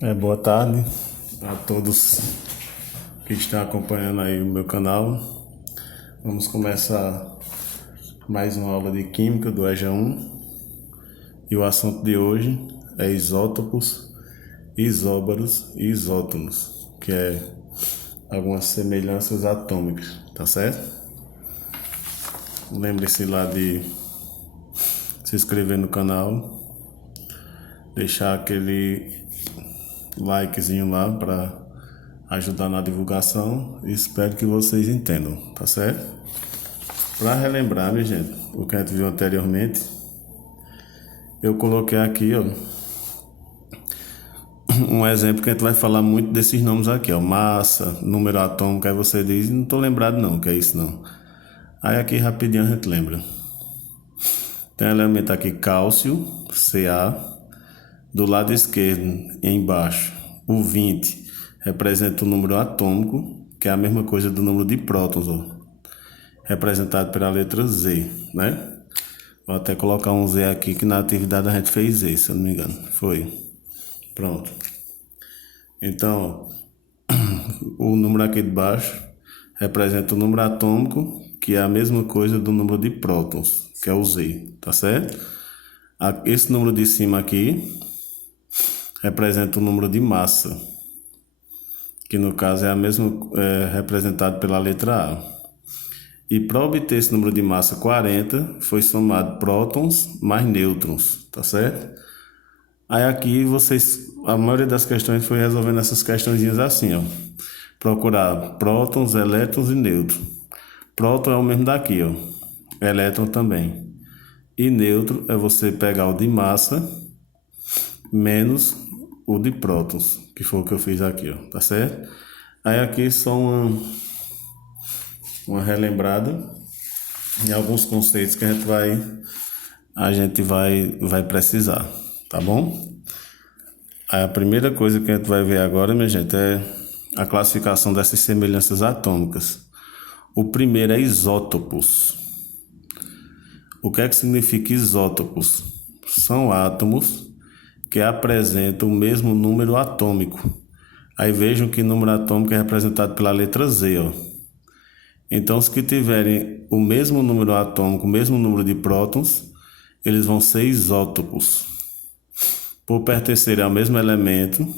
Boa tarde a todos que estão acompanhando aí o meu canal. Vamos começar mais uma aula de Química do EJA 1 e o assunto de hoje é isótopos, isóbaros e isótonos, que é algumas semelhanças atômicas, tá certo? Lembre-se lá de se inscrever no canal, deixar aquele likezinho lá para ajudar na divulgação e espero que vocês entendam, tá certo? Para relembrar, minha gente, o que a gente viu anteriormente, eu coloquei aqui, ó, um exemplo que a gente vai falar muito desses nomes aqui, ó, massa, número atômico, aí você diz, não tô lembrado não, que é isso não. Aí aqui rapidinho a gente lembra. Tem um elemento aqui, cálcio, Ca. Do lado esquerdo, embaixo, o 20 representa o número atômico, que é a mesma coisa do número de prótons, ó, representado pela letra Z, né? Vou até colocar um Z aqui, que na atividade a gente fez Z, se eu não me engano. Foi. Pronto. Então, o número aqui de baixo representa o número atômico, que é a mesma coisa do número de prótons, que é o Z, tá certo? Esse número de cima aqui representa o número de massa, que no caso é a mesma, representado pela letra A. E para obter esse número de massa 40, foi somado prótons mais nêutrons, tá certo? Aí aqui a maioria das questões foi resolvendo essas questõezinhas assim, ó. Procurar prótons, elétrons e nêutrons. Próton é o mesmo daqui, ó. Elétron também. E nêutron é você pegar o de massa menos o de prótons, que foi o que eu fiz aqui, ó, tá certo? Aí aqui só uma relembrada em alguns conceitos que a gente vai precisar, tá bom? Aí a primeira coisa que a gente vai ver agora, minha gente, é a classificação dessas semelhanças atômicas. O primeiro é isótopos. O que é que significa isótopos? São átomos que apresentam o mesmo número atômico. Aí vejam que o número atômico é representado pela letra Z, ó. Então, os que tiverem o mesmo número atômico, o mesmo número de prótons, eles vão ser isótopos. Por pertencerem ao mesmo elemento,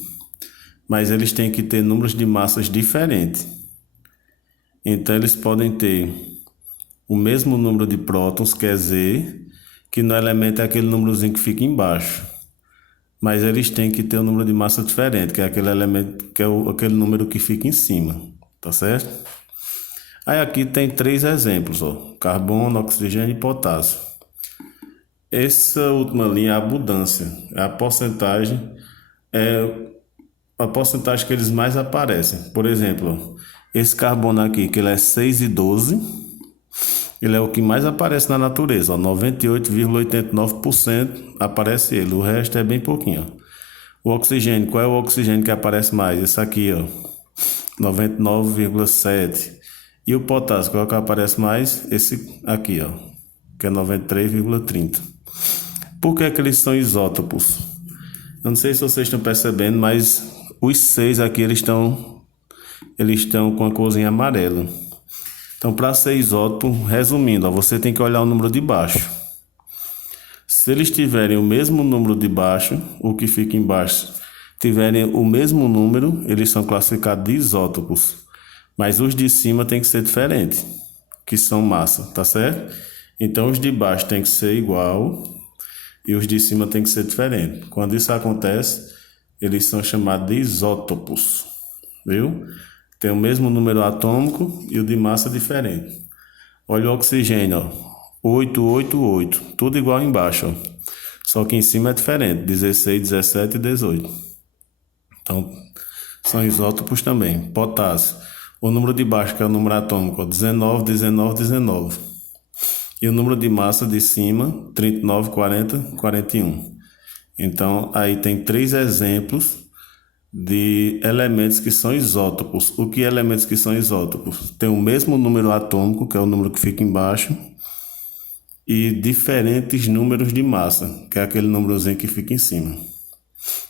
mas eles têm que ter números de massas diferentes. Então, eles podem ter o mesmo número de prótons, que é Z, que no elemento é aquele númerozinho que fica embaixo. Mas eles têm que ter um número de massa diferente, que é aquele elemento, que é aquele número que fica em cima, tá certo? Aí aqui tem 3 exemplos, ó, carbono, oxigênio e potássio. Essa última linha é a abundância, é a porcentagem que eles mais aparecem. Por exemplo, ó, esse carbono aqui, que ele é 6 e 12, ele é o que mais aparece na natureza, 98,89% aparece ele, o resto é bem pouquinho. Ó. O oxigênio, qual é o oxigênio que aparece mais? Esse aqui, ó, 99,7%. E o potássio, qual é o que aparece mais? Esse aqui, ó, que é 93,30%. Por que é que eles são isótopos? Eu não sei se vocês estão percebendo, mas os 6 aqui, eles estão com a corzinha amarela. Então, para ser isótopo, resumindo, ó, você tem que olhar o número de baixo. Se eles tiverem o mesmo número de baixo, o que fica embaixo tiverem o mesmo número, eles são classificados de isótopos. Mas os de cima tem que ser diferente, que são massa, tá certo? Então, os de baixo tem que ser igual e os de cima tem que ser diferente. Quando isso acontece, eles são chamados de isótopos, viu? Tem o mesmo número atômico e o de massa diferente. Olha o oxigênio, ó. 888, tudo igual embaixo, ó. Só que em cima é diferente, 16, 17 e 18. Então, são isótopos também. Potássio, o número de baixo, que é o número atômico, ó, 19, 19, 19. E o número de massa de cima, 39, 40, 41. Então, aí tem 3 exemplos de elementos que são isótopos. O que é elementos que são isótopos? Tem o mesmo número atômico, que é o número que fica embaixo, e diferentes números de massa, que é aquele númerozinho que fica em cima.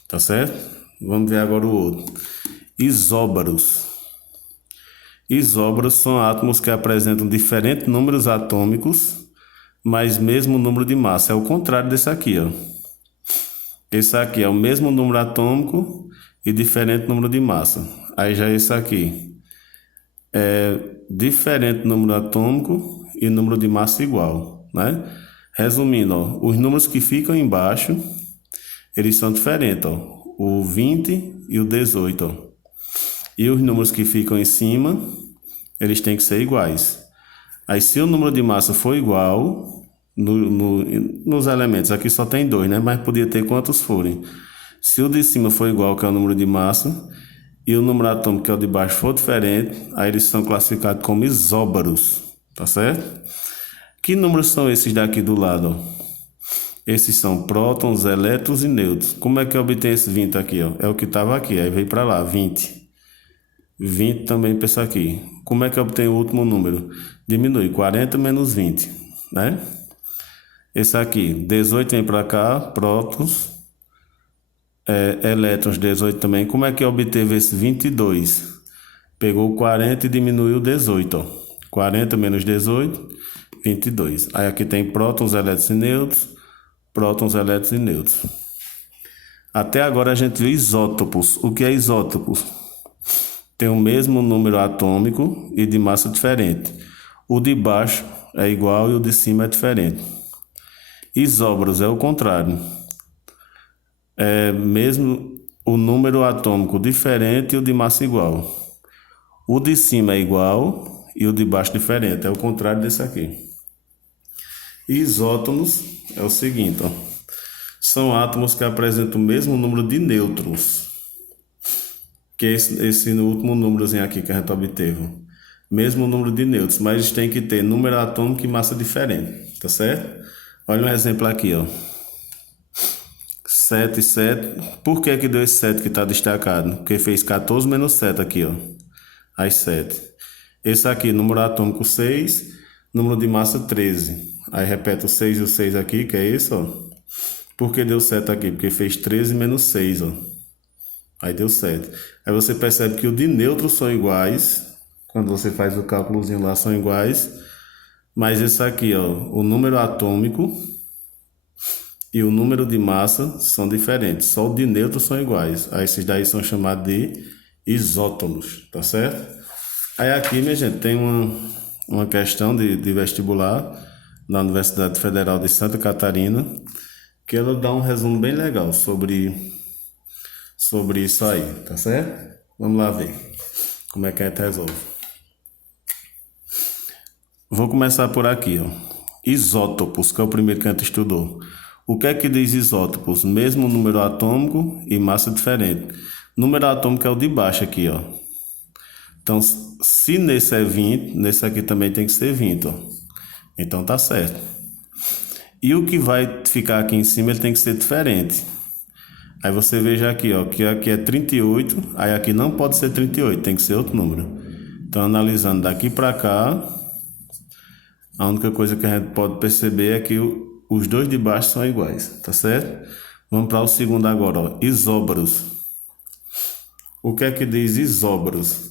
Tá certo? Vamos ver agora o outro. Isóbaros. Isóbaros são átomos que apresentam diferentes números atômicos, mas mesmo número de massa. É o contrário desse aqui, ó. Esse aqui é o mesmo número atômico e diferente número de massa. Aí já esse aqui é diferente número atômico e número de massa igual, né? Resumindo, ó, os números que ficam embaixo, eles são diferentes, ó. O 20 e o 18, ó. E os números que ficam em cima, eles têm que ser iguais. Aí se o número de massa for igual, nos elementos, aqui só tem 2, né? Mas podia ter quantos forem. Se o de cima for igual, que é o número de massa, e o número atômico, que é o de baixo, for diferente, aí eles são classificados como isóbaros, tá certo? Que números são esses daqui do lado, ó? Esses são prótons, elétrons e nêutrons. Como é que eu obtenho esse 20 aqui, ó? É o que estava aqui, aí veio para lá, 20. 20 também para isso aqui. Como é que eu obtenho o último número? Diminui, 40 menos 20, né? Esse aqui, 18 vem para cá, prótons, elétrons, 18 também. Como é que obteve esse 22? Pegou 40 e diminuiu 18, ó. 40 menos 18, 22. Aí aqui tem prótons, elétrons e nêutrons, prótons, elétrons e nêutrons. Até agora a gente viu isótopos. O que é isótopos? Tem o mesmo número atômico e de massa diferente. O de baixo é igual e o de cima é diferente. Isóbaros é o contrário. É mesmo o número atômico diferente e o de massa igual. O de cima é igual e o de baixo diferente. É o contrário desse aqui. Isótonos é o seguinte, ó. São átomos que apresentam o mesmo número de nêutrons, que é esse último númerozinho aqui que a gente obteve. Mesmo número de nêutrons, mas eles têm que ter número atômico e massa diferente, tá certo? Olha um exemplo aqui, ó. 7, 7. Por que deu esse 7 que está destacado? Porque fez 14 menos 7 aqui, ó. Aí 7. Esse aqui, número atômico 6, número de massa 13. Aí repete o 6 e o 6 aqui, que é esse, ó. Por que deu 7 aqui? Porque fez 13 menos 6, ó. Aí deu 7. Aí você percebe que o de nêutrons são iguais. Quando você faz o cálculozinho lá, são iguais. Mas esse aqui, ó, o número atômico e o número de massa são diferentes. Só o de nêutrons são iguais. Aí esses daí são chamados de isótonos, tá certo? Aí aqui, minha gente, tem uma questão de vestibular na Universidade Federal de Santa Catarina, que ela dá um resumo bem legal sobre isso aí, tá certo? Vamos lá ver como é que a gente resolve. Vou começar por aqui, ó. Isótopos, que é o primeiro que a gente estudou. O que é que diz isótopos? Mesmo número atômico e massa diferente. Número atômico é o de baixo aqui, ó. Então, se nesse é 20, nesse aqui também tem que ser 20, ó. Então tá certo. E o que vai ficar aqui em cima, ele tem que ser diferente. Aí você veja aqui, ó, que aqui é 38, aí aqui não pode ser 38, tem que ser outro número. Então, analisando daqui para cá, a única coisa que a gente pode perceber é que os dois de baixo são iguais, tá certo? Vamos para o segundo agora, ó, isóbaros. O que é que diz isóbaros?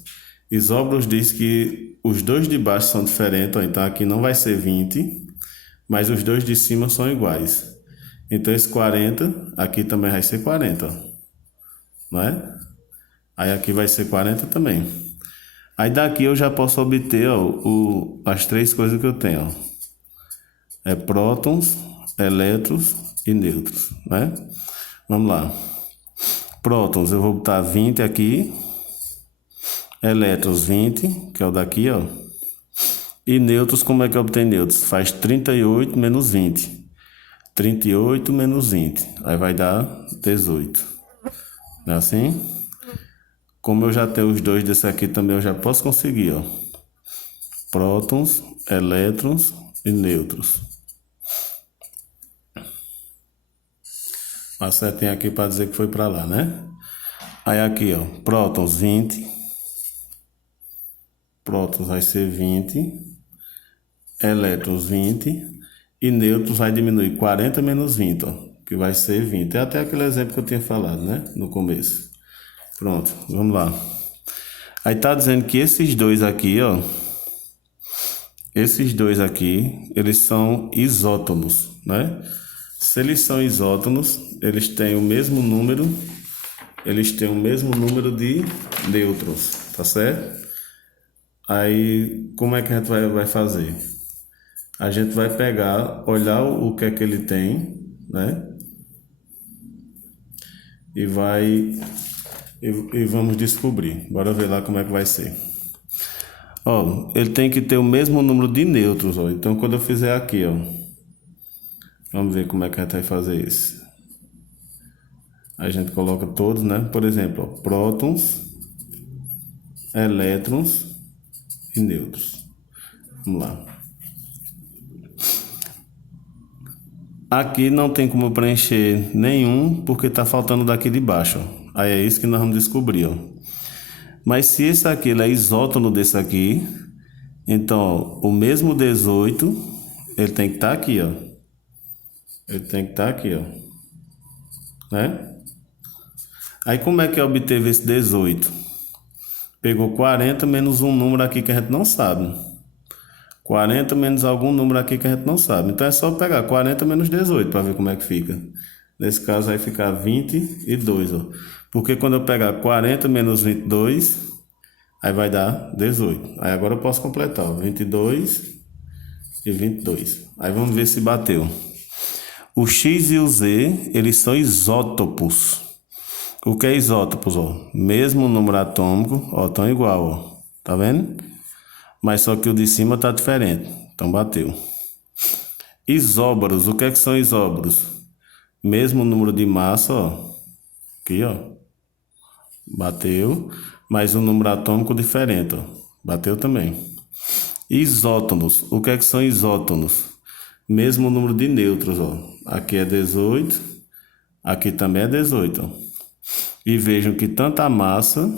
Isóbaros diz que os dois de baixo são diferentes, ó, então aqui não vai ser 20, mas os dois de cima são iguais. Então esse 40, aqui também vai ser 40, ó, não é? Aí aqui vai ser 40 também. Aí daqui eu já posso obter, ó, as três coisas que eu tenho, ó. É prótons, elétrons e nêutrons, né? Vamos lá. Prótons, eu vou botar 20 aqui. Elétrons, 20, que é o daqui, ó. E nêutrons, como é que eu obtenho nêutrons? Faz 38 menos 20. 38 menos 20. Aí vai dar 18. Não é assim? Como eu já tenho os dois desse aqui também, eu já posso conseguir, ó. Prótons, elétrons e nêutrons. A setinha aqui para dizer que foi para lá, né? Aí aqui, ó, prótons 20. Prótons vai ser 20. Elétrons 20. E nêutrons vai diminuir 40 menos 20, ó, que vai ser 20. É até aquele exemplo que eu tinha falado, né? No começo. Pronto, vamos lá. Aí tá dizendo que esses dois aqui, ó. Esses dois aqui, eles são isótonos, né? Se eles são isótonos, eles têm o mesmo número, de nêutrons, tá certo? Aí, como é que a gente vai fazer? A gente vai pegar, olhar o que é que ele tem, né? E vamos descobrir. Bora ver lá como é que vai ser. Ó, ele tem que ter o mesmo número de nêutrons, ó. Então, quando eu fizer aqui, ó, vamos ver como é que a gente vai fazer isso. A gente coloca todos, né? Por exemplo, ó, prótons, elétrons e nêutrons. Vamos lá. Aqui não tem como preencher nenhum, porque está faltando daqui de baixo, ó. Aí é isso que nós vamos descobrir, ó. Mas se esse aqui ele é isótono desse aqui, então, ó, o mesmo 18, ele tem que estar aqui, ó. Ele tem que estar aqui, ó. Né? Aí como é que obteve esse 18? Pegou 40 menos um número aqui que a gente não sabe. 40 menos algum número aqui que a gente não sabe. Então é só pegar 40 menos 18 para ver como é que fica. Nesse caso vai ficar 22, ó. Porque quando eu pegar 40 menos 22, aí vai dar 18. Aí agora eu posso completar, ó, 22 e 22. Aí vamos ver se bateu. O X e o Z, eles são isótopos. O que é isótopos, ó? Mesmo número atômico, ó, tão igual, ó. Tá vendo? Mas só que o de cima tá diferente. Então bateu. Isóbaros, o que é que são isóbaros? Mesmo número de massa, ó. Aqui, ó. Bateu, mas um número atômico diferente, ó. Bateu também. Isótonos, o que é que são isótonos? Mesmo número de nêutrons, ó. Aqui é 18, aqui também é 18, ó. E vejam que tanto a massa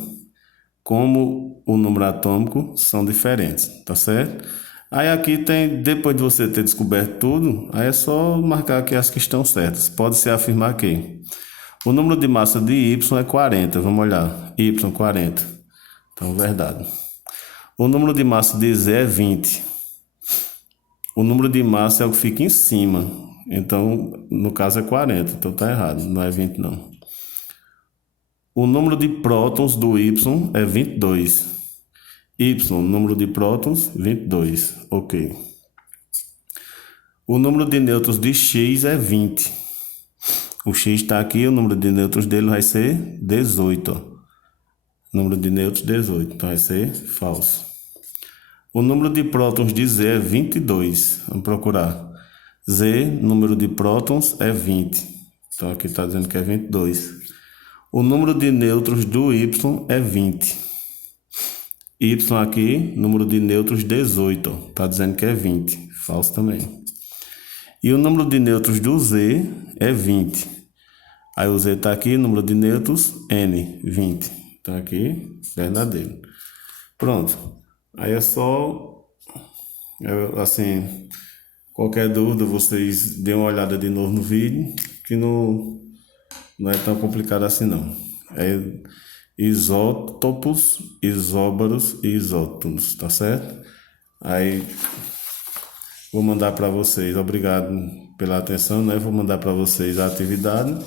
como o número atômico são diferentes, tá certo? Aí aqui tem, depois de você ter descoberto tudo, aí é só marcar aqui as que estão certas. Pode-se afirmar que o número de massa de Y é 40, vamos olhar, Y 40, então verdade. O número de massa de Z é 20. O número de massa é o que fica em cima, então no caso é 40, então tá errado, não é 20 não. O número de prótons do Y é 22. Y, número de prótons, 22. Ok. O número de nêutrons de X é 20. O X está aqui, o número de nêutrons dele vai ser 18. Ó. Número de nêutrons, 18. Então vai ser falso. O número de prótons de Z é 22. Vamos procurar. Z, número de prótons, é 20. Então aqui está dizendo que é 22. O número de nêutrons do Y é 20. Y aqui, número de nêutrons 18. Está dizendo que é 20. Falso também. E o número de nêutrons do Z é 20. Aí o Z está aqui, número de nêutrons, N, 20. Então aqui, verdadeiro. Pronto. Aí é só, assim, qualquer dúvida, vocês dêem uma olhada de novo no vídeo, que não é tão complicado assim não. É isótopos, isóbaros e isótonos, tá certo? Aí vou mandar para vocês, obrigado pela atenção, né? Vou mandar para vocês a atividade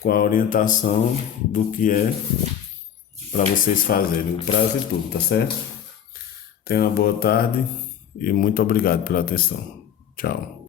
com a orientação do que é para vocês fazerem, o prazo e tudo, tá certo? Tenha uma boa tarde e muito obrigado pela atenção. Tchau.